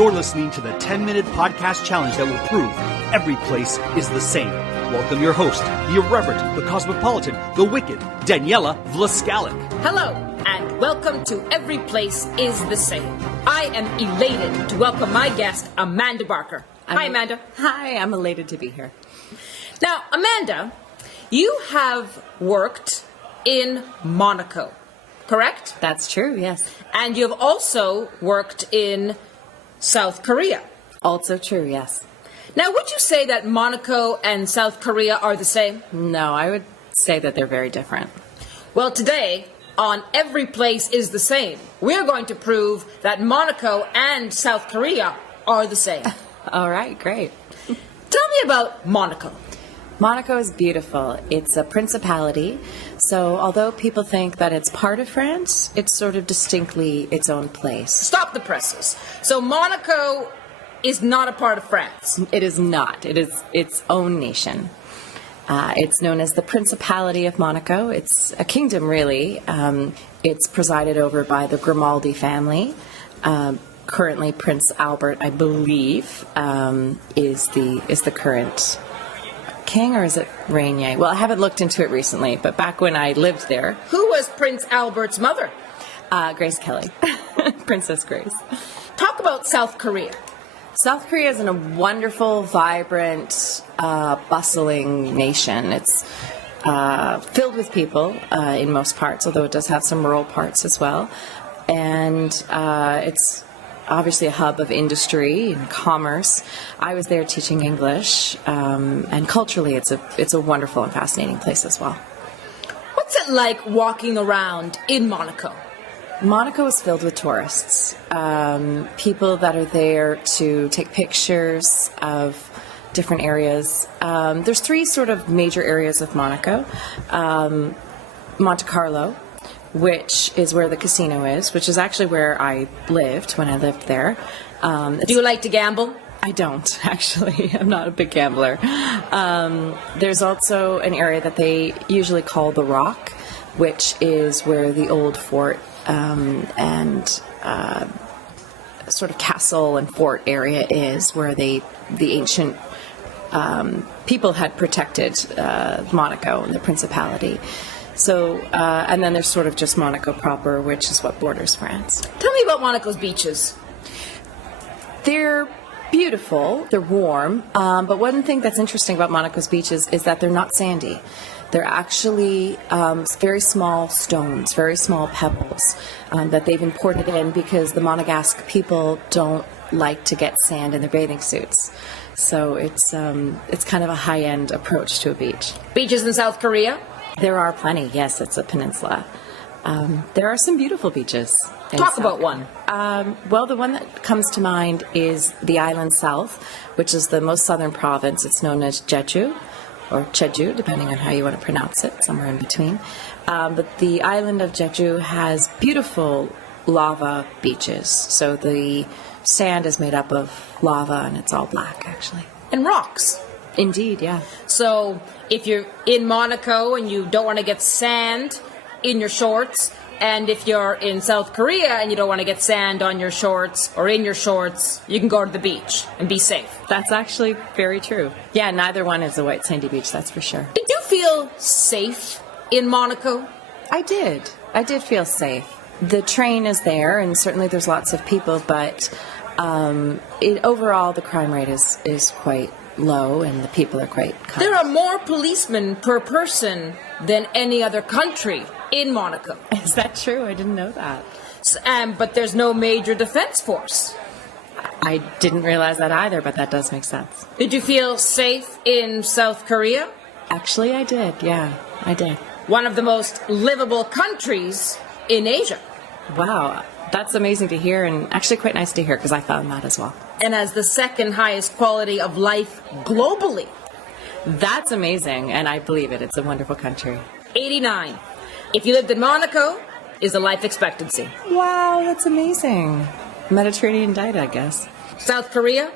You're listening to the 10-minute podcast challenge that will prove every place is the same. Welcome your host, the irreverent, the cosmopolitan, the wicked, Daniela Vlaskalic. Hello, and welcome to Every Place Is The Same. I am elated to welcome my guest, Amanda Barker. Hi, Amanda. Hi, I'm elated to be here. Now, Amanda, you have worked in Monaco, correct? That's true, yes. And you have also worked in South Korea. Also true, yes. Now, would you say that Monaco and South Korea are the same? No, I would say that they're very different. Well, today, on Every Place Is The Same, we're going to prove that Monaco and South Korea are the same. All right, great. Tell me about Monaco. Monaco is beautiful. It's a principality, so although people think that it's part of France, it's sort of distinctly its own place. Stop the presses. So Monaco is not a part of France. It is not. It is its own nation. It's known as the Principality of Monaco. It's a kingdom, really. It's presided over by the Grimaldi family. Currently, Prince Albert, I believe, is the current king, or is it Rainier? Well, I haven't looked into it recently, but back when I lived there. Who was Prince Albert's mother? Grace Kelly. Princess Grace. Talk about South Korea. South Korea is a wonderful, vibrant, bustling nation. It's filled with people in most parts, although it does have some rural parts as well. And it's obviously a hub of industry and commerce. I was there teaching English, and culturally it's a wonderful and fascinating place as well. What's it like walking around in Monaco? Monaco is filled with tourists, people that are there to take pictures of different areas. There's three sort of major areas of Monaco. Monte Carlo, which is where the casino is, which is actually where I lived when I lived there. Do you like to gamble? I don't, actually. I'm not a big gambler. There's also an area that they usually call the Rock, which is where the old fort and sort of castle and fort area is, where the ancient people had protected Monaco and the principality. So, and then there's sort of just Monaco proper, which is what borders France. Tell me about Monaco's beaches. They're beautiful, they're warm, but one thing that's interesting about Monaco's beaches is that they're not sandy. They're actually very small stones, very small pebbles that they've imported in because the Monegasque people don't like to get sand in their bathing suits. So it's kind of a high-end approach to a beach. Beaches in South Korea? There are plenty, yes, it's a peninsula. There are some beautiful beaches. Talk about one. Well, the one that comes to mind is the island south, which is the most southern province. It's known as Jeju, or Jeju, depending on how you want to pronounce it, somewhere in between. But the island of Jeju has beautiful lava beaches. So the sand is made up of lava, and it's all black, actually. And rocks. Indeed, yeah. So if you're in Monaco and you don't want to get sand in your shorts, and if you're in South Korea and you don't want to get sand on your shorts or in your shorts, you can go to the beach and be safe. That's actually very true. Yeah, neither one is a white sandy beach, that's for sure. Did you feel safe in Monaco? I did. I did feel safe. The train is there, and certainly there's lots of people, but overall the crime rate is quite low, and the people are quite kind. There are more policemen per person than any other country in Monaco. Is that true? I didn't know that. But there's no major defense force. I didn't realize that either, but that does make sense. Did you feel safe in South Korea? Actually, I did. Yeah, I did. One of the most livable countries in Asia. Wow, that's amazing to hear, and actually quite nice to hear, because I found that as well. And has the second highest quality of life globally. That's amazing, and I believe it. It's a wonderful country. 89. If you lived in Monaco, is the life expectancy. Wow, that's amazing. Mediterranean diet, I guess. South Korea,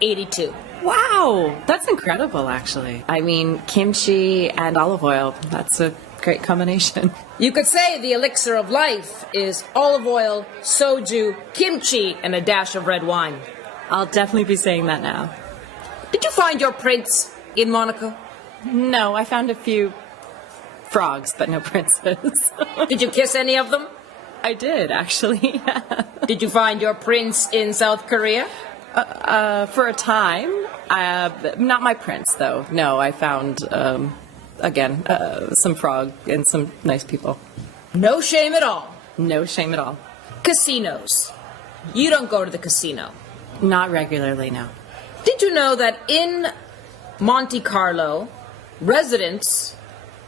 82. Wow, that's incredible, actually. I mean, kimchi and olive oil, that's a great combination. You could say the elixir of life is olive oil, soju, kimchi, and a dash of red wine. I'll definitely be saying that now. Did you find your prince in Monaco? No, I found a few frogs, but no princes. Did you kiss any of them? I did, actually. Did you find your prince in South Korea? For a time. Not my prince, though. No, I found, some frog and some nice people. No shame at all. No shame at all. Casinos. You don't go to the casino. Not regularly, no. Did you know that in Monte Carlo, residents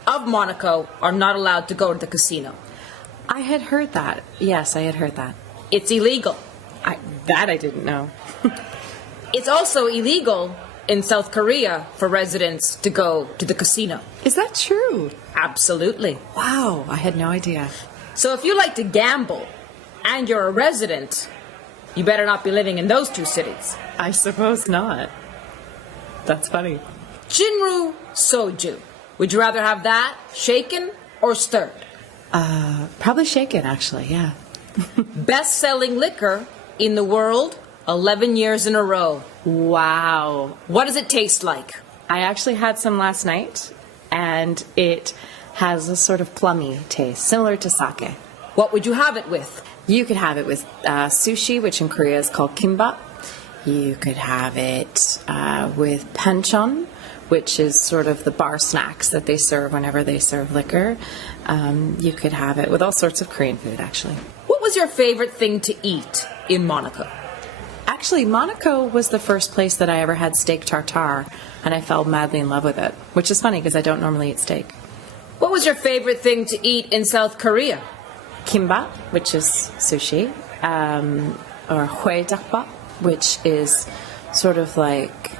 of Monaco are not allowed to go to the casino? I had heard that. Yes, I had heard that. It's illegal. That I didn't know. It's also illegal in South Korea for residents to go to the casino. Is that true? Absolutely. Wow, I had no idea. So if you like to gamble and you're a resident, you better not be living in those two cities. I suppose not. That's funny. Jinru soju. Would you rather have that shaken or stirred? Probably shaken, actually, yeah. Best-selling liquor in the world, 11 years in a row. Wow. What does it taste like? I actually had some last night, and it has a sort of plummy taste, similar to sake. What would you have it with? You could have it with sushi, which in Korea is called kimbap. You could have it with panchon, which is sort of the bar snacks that they serve whenever they serve liquor. You could have it with all sorts of Korean food, actually. What was your favorite thing to eat in Monaco? Actually, Monaco was the first place that I ever had steak tartare, and I fell madly in love with it, which is funny because I don't normally eat steak. What was your favorite thing to eat in South Korea? Kimbap, which is sushi, or hwaejakbap, which is sort of like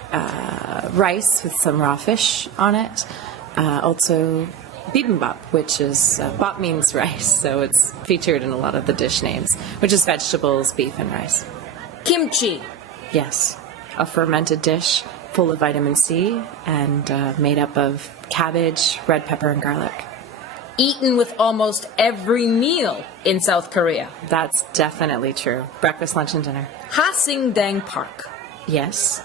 rice with some raw fish on it. Also bibimbap, which is, bap means rice, so it's featured in a lot of the dish names, which is vegetables, beef, and rice. Kimchi. Yes, a fermented dish full of vitamin C and made up of cabbage, red pepper, and garlic. Eaten with almost every meal in South Korea. That's definitely true. Breakfast, lunch, and dinner. Hasingdang Park. Yes.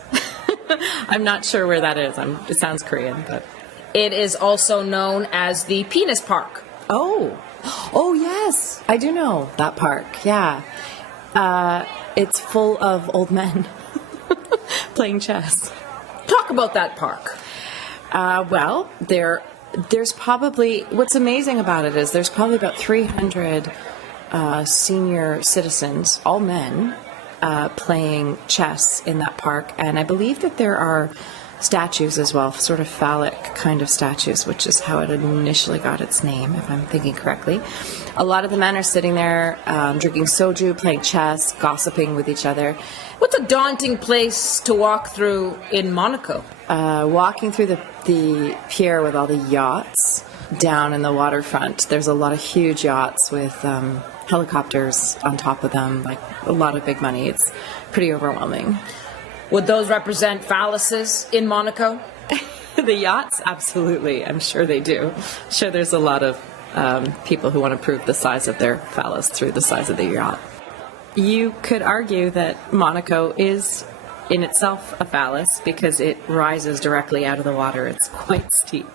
I'm not sure where that is. It sounds Korean, but... It is also known as the Penis Park. Oh, yes. I do know that park, yeah. It's full of old men playing chess. Talk about that park. Well, there's probably... What's amazing about it is there's probably about 300 senior citizens, all men, playing chess in that park. And I believe that there are statues as well, sort of phallic kind of statues, which is how it initially got its name, if I'm thinking correctly. A lot of the men are sitting there drinking soju, playing chess, gossiping with each other. What's a daunting place to walk through in Monaco? Walking through the pier with all the yachts down in the waterfront. There's a lot of huge yachts with helicopters on top of them, like a lot of big money. It's pretty overwhelming. Would those represent phalluses in Monaco? The yachts? Absolutely. I'm sure they do. I'm sure there's a lot of people who want to prove the size of their phallus through the size of the yacht. You could argue that Monaco is in itself a phallus because it rises directly out of the water. It's quite steep.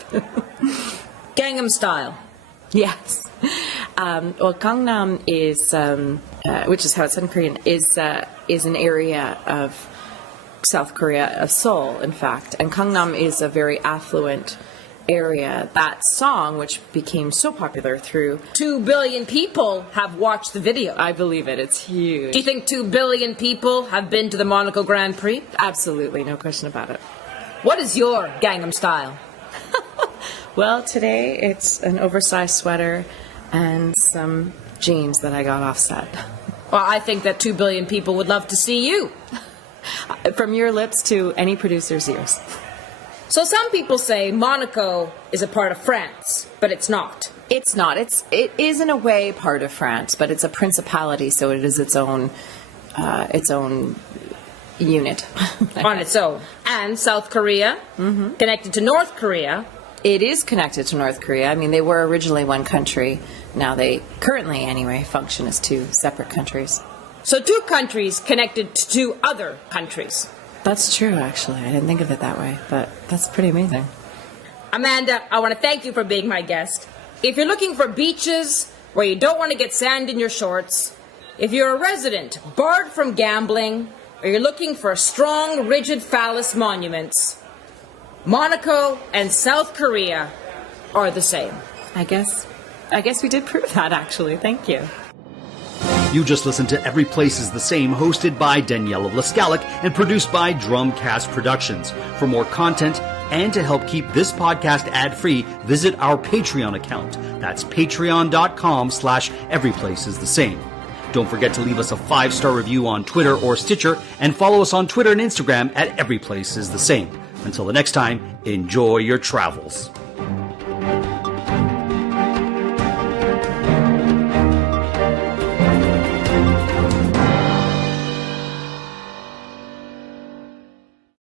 Gangnam Style. Yes. Well, Gangnam is, which is how it's said in Korean, is an area of South Korea, of Seoul, in fact. And Gangnam is a very affluent area. That song, which became so popular through... 2 billion people have watched the video. I believe it. It's huge. Do you think 2 billion people have been to the Monaco Grand Prix? Absolutely. No question about it. What is your Gangnam Style? Well, today it's an oversized sweater and some jeans that I got off set. Well, I think that 2 billion people would love to see you. From your lips to any producer's ears. So some people say Monaco is a part of France, but it's not. It's not. It is in a way part of France, but it's a principality, so it is its own unit on its own. And South Korea, connected to North Korea, It is connected to North Korea. I mean, they were originally one country. Now they, currently anyway, function as two separate countries. So 2 countries connected to 2 other countries. That's true, actually. I didn't think of it that way, but that's pretty amazing. Amanda, I want to thank you for being my guest. If you're looking for beaches where you don't want to get sand in your shorts, if you're a resident barred from gambling, or you're looking for strong, rigid phallus monuments, Monaco and South Korea are the same. I guess we did prove that, actually. Thank you. You just listened to Every Place Is The Same, hosted by Daniela Vlaskalic and produced by Drumcast Productions. For more content and to help keep this podcast ad-free, visit our Patreon account. That's patreon.com/everyplaceisthesame. Don't forget to leave us a 5-star review on Twitter or Stitcher, and follow us on Twitter and Instagram at Everyplace Is The Same. Until the next time, enjoy your travels.